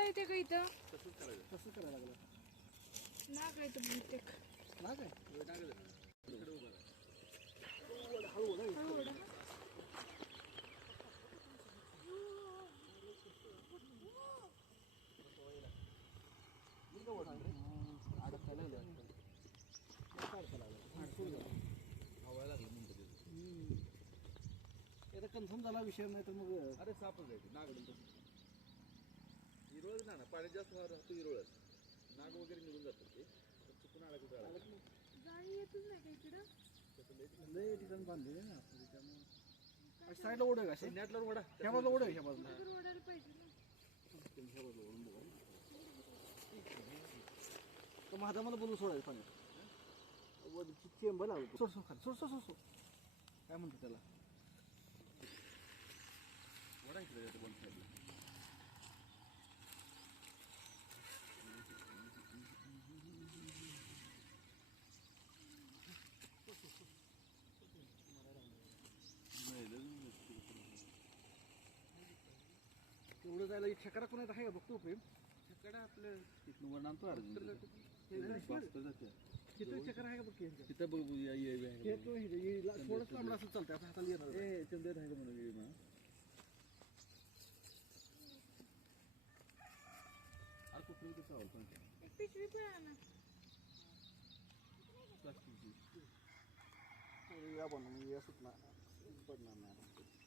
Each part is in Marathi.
ओढता येते का इथं? कसं करायला लागलं. ना काय तर बहुतेक. ना काय हळू ओढा. अडकायला लागलं कन्फर्म झाला विषय नाही तर मग अरे सापच जायचे नागडून तसं हिरवळ ना ना पाणी जास्त राहतो हिरवळच नाग वगैरे निघून जातात ते. तर चुकून आला कुठे आला? येतच नाही का इकडं? लय ठिकाण बांधलेले ना आपण त्यामुळे. साईडला ओढ आहे का? नेटला ह्या बाजूला ओढ ह्या बाजूला. तर ओढायला पाहिजे ना. ह्या बाजूला ओढून बघा तर माझा मला बोलून सोडायचं पाण्यात. चेंबर लावतो सोड सोड खाली. सोड सोड सोड सोड. काय म्हणतो त्याला? वडा इकडे साईडला तेवढं जायला एक छकरा कोणाचा आहे का बघतो प्रेम कडा आपलं तिथून वर आणतो अर्जुन तिथं चक्कर आहे का बघ की यांच्यात? तिथं बघ या ये ये हे तो हे- हे- ला- थोडंच लांबडं असं चालतंय आता हाताला येणार नाही. ए चंद्र आहे म्हणून ये म्हणा अरे कुठे कसं आवड पण एक पिशवी पण आणा प्लास्टिकची थोडं या बनवून म्हणजे या सुटणार पडणार नाही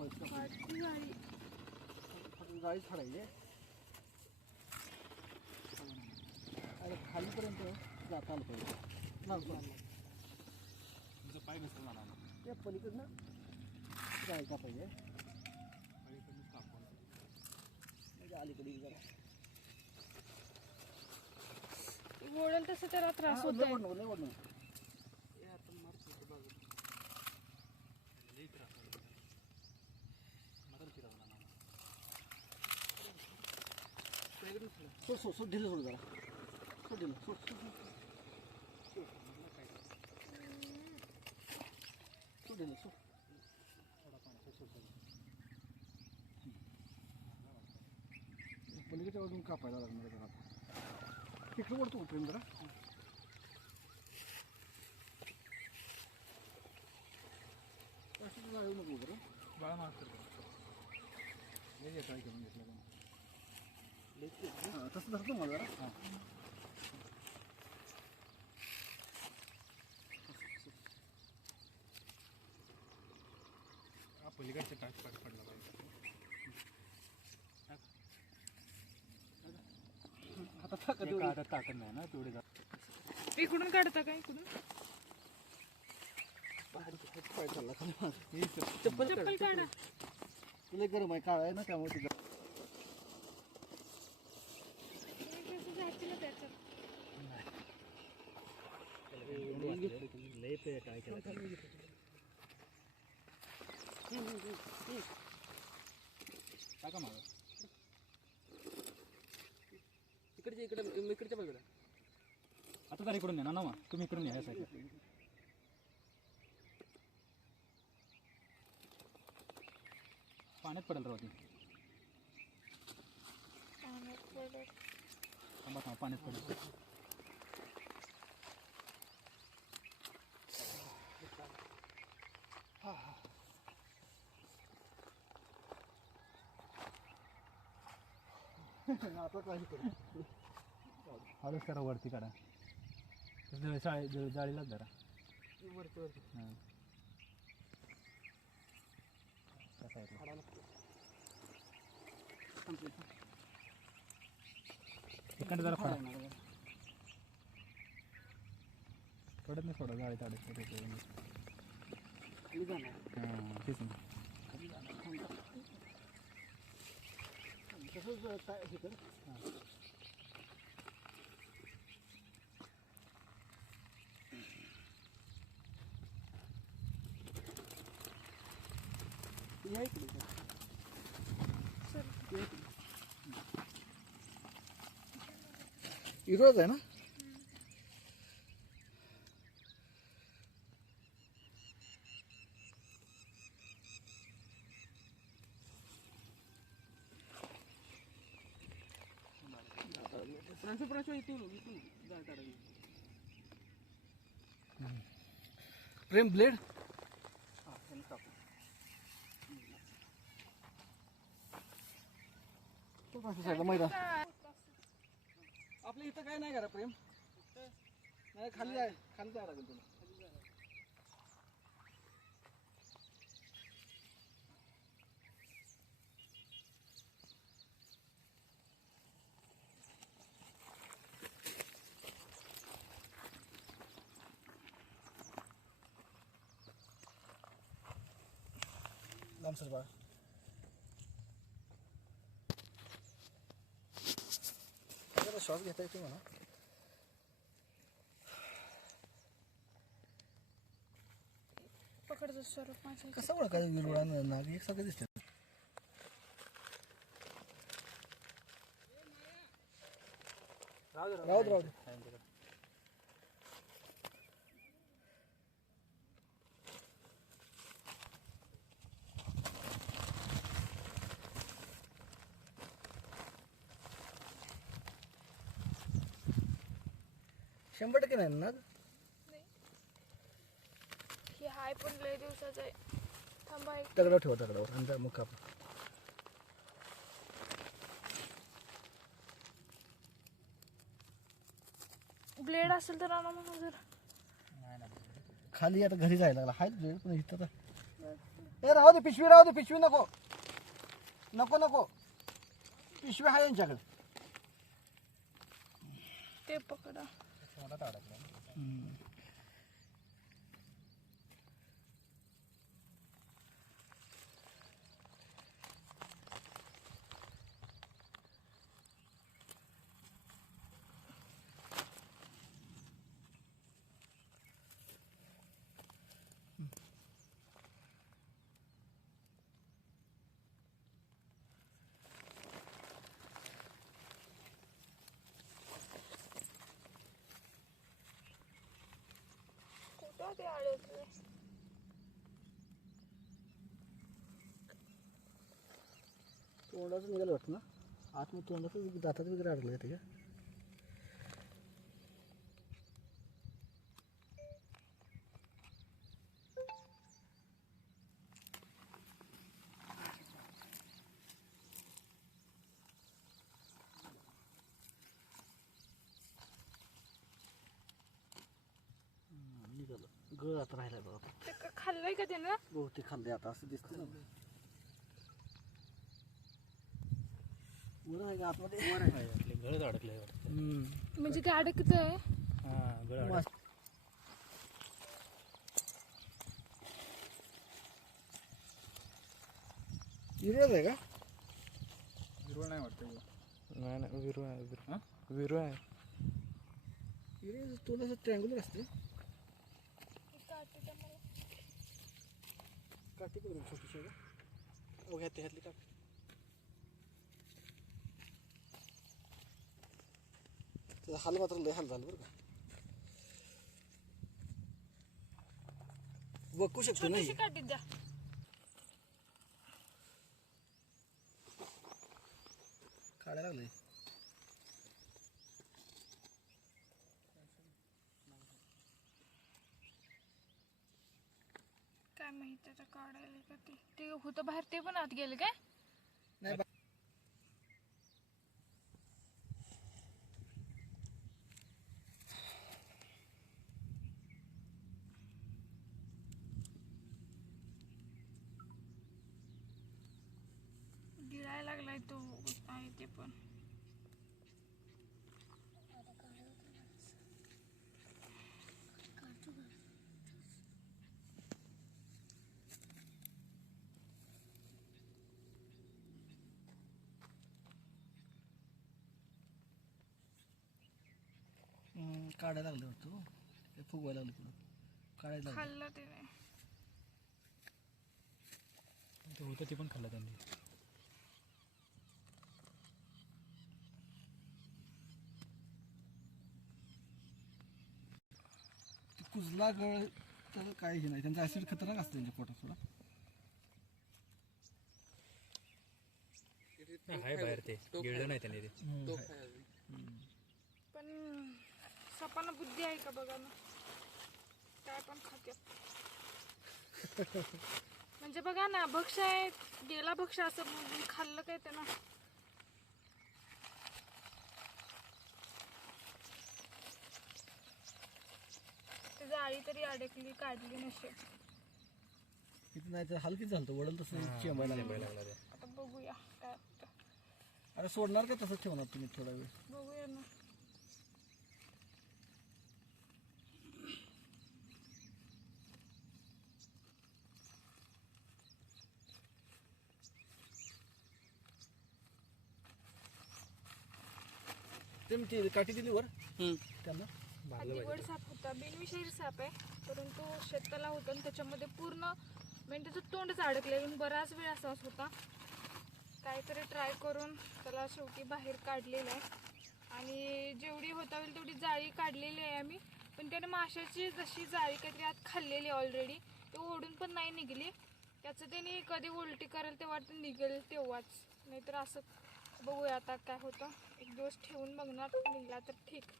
जाळी आपण फाडायची अरे खालीपर्यंत जाता आलं पाहिजे तुमचं पाय घसरून आणा त्या पलीकडनं जायचा पाहिजे म्हणजे अलीकडे जरा ओढल तसं त्याला त्रास होतो होत लय ओढणं, ओढणं. सोड सोड सोड ढिलं सोड जरा सोड ढिलं सोड सोड सोड. सोड ढिलं सोड पलीकडच्या बाजून कापायला लागणार आहे जरा आता तिकडं ओढतो प्रेम जरा असं जाळू नको बरं बाळा मास्तर हे घेतो ऐकून घेतलं हां तसं धरतो मला जरा हां पलीकडचे टाच पाठ पडला पाहिजे आता ताकद एवढी. आता ताकद नाही ना तेवढे इकडून काढता का इकडून पाय चालला खाली माझा. चप्पल काढा तुला गरम आहे काळा आहे ना त्यामुळे तुझा तुम्ही कसं जायचं ना त्याच्यात पे काय केलं टाका मागं. इकडच्या इकडे इकडच्या बाजूला. आता तर इकडून या ना मग तुम्ही इकडून या साठी पाण्यात पडेल पाण्यात पडत. थांबा थांबा पाण्यात पडेल. आता करू? वरती काढा. जळ- जाळी जळ- जाळीलाच धरा. वरती हां. इकडे जरा फाडा. पडत नाही थोडं गाडी ताडत हां तेच ना खाली जाणार थांब, थांब. तसंच अं, काय हे कर हां. या इकडे या इकडे. हिरोच आहे ना प्रेम ब्लेड? ह्याने कापू. तो प्रांशू साईडला मैदान आपल्या इथं काय नाही करा प्रेम. नाही खाली जाय खाली जायला लागेल तुला. लांबसर बाळा. जरा श्वास घेता येतो म्हणा पकडतो स्वरूप माझं कसा ओळखायचं विरोळा नाग? एकसारखं दिसतात राहू दे राहू दे. शंभर टक्के नाही ना? हे हाय पण लय दिवसाचं आहे. थांबा एक दगडावर ठेवा. दगडावर आणि त्या मग कापा ब्लेड असेल तर आणा म्हणून जर. खाली आता घरी जायला लागला. हाय वेळ पण इथं तर ए राहू दे पिशवी राहू दे पिशवी नको. नको नको. पिशवी आहे यांच्याकडे. ते पकडा. もらったからですね。うん कुठं ते अडकले तोंडाचं निघालं वाटतं ना? आतमध्ये तोंडाचं दातात वगैरे अडकलं का त्याच्या हम्म, निघालं गळ आता राहिलाय बघा. ते का खाल्लंय का त्यानं? बहुतेक खाल्ले आता असं दिसतं ना. वर आहे का आतमध्ये? वर आहे गळच अडकलं वाटतं. म्हणजे ते अडकत आहे हां गळ हिरवच आहे का? विरळ नाही वाटतं नाही नाही विरू आहे विरू विरू आहे. हिरवळ थोडंसं ट्रँग्युलर असते काठी करून छोटीशी अहो ह्यात ह्यातली काठी. त्याचा हाल मात्र लय हाल झालं बरं का. बघू शकतो नाही. छोटीशी काठी द्या. काढायला ते- होत होतं बाहेर ते पण आत गेले काय? गिळायला लागलाय तो. काढायला लागले होतो ते फुगवायला लागले पुढं. काढायला लागले. खाल्लं ते नाही ते होतं ते पण खाल्लं त्यांनी. ते कुजला गळ तर काही हे नाही. त्यांचं ॲसिड खतरनाक असतं त्यांच्या पोटात थोडा. आहे बाहेर ते. गिळलं नाही त्यांनी ते. पण सपाना बुद्धी आहे का बघा ना? काय पण खाते म्हणजे बघा ना भक्ष आहे गेला भक्ष असं खाल्लं काय त्यानं? ते जाळी तरी अडकली काढली नसेल किती नाही तर हलकीच झालं वडल तसं चेंबायला आता बघूया काय होतं. अरे सोडणार का तसंच ठेवणार तुम्ही थोडा वेळ? बघूया ना. ते काठी दिली वर? त्यांना हद्दीवड साप होता बिनविषारी साप आहे परंतु शेताला होता आणि त्याच्यामध्ये पूर्ण म्हणजे त्याचं तोंडच अडकलेलं आणि बराच वेळ असाच होता काहीतरी ट्राय करून त्याला शेवटी बाहेर काढलेलं आहे. आणि जेवढी होता होईल तेवढी जाळी काढलेली आहे आम्ही पण त्याने माशाची जशी जाळी काहीतरी आत खाल्लेली ऑलरेडी ते ओढून पण नाही निघली. त्याचं त्याने कधी उलटी करेल तेव्हा ते निघेल तेव्हाच. नाहीतर असं बघूया आता काय होतं. एक दिवस ठेवून बघणार निघला तर ठीक.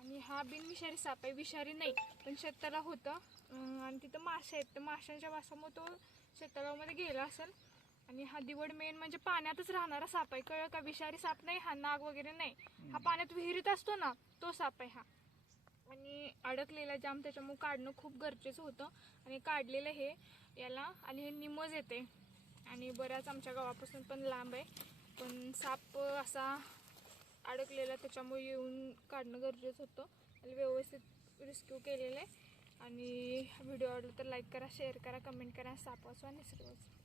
आणि हा बिनविषारी साप आहे. विषारी नाही पण शेताला होतं. आणि तिथं मासे आहेत. तर माशांच्या वासामुळे तो शेततळामध्ये गेला असेल. आणि हा दिवड मेन म्हणजे पाण्यातच राहणारा साप आहे. कळलं का? विषारी साप नाही हा नाग वगैरे नाही. हा पाण्यात विहिरीत असतो ना तो साप आहे हा. आणि अडकलेला जाम त्याच्यामुळे काढणं खूप गरजेचं होतं. आणि काढलेलं हे याला आणि हे निमज येते. आणि बऱ्याच आमच्या गावापासून पण लांब आहे. पण साप असा अडकलेला त्याच्यामुळे येऊन काढणं गरजेचं होतं. आणि व्यवस्थित रेस्क्यू केलेलं आहे. आणि व्हिडिओ आवडला तर लाईक करा शेअर करा कमेंट करा. साप वाचवा निसर्ग वाचवा.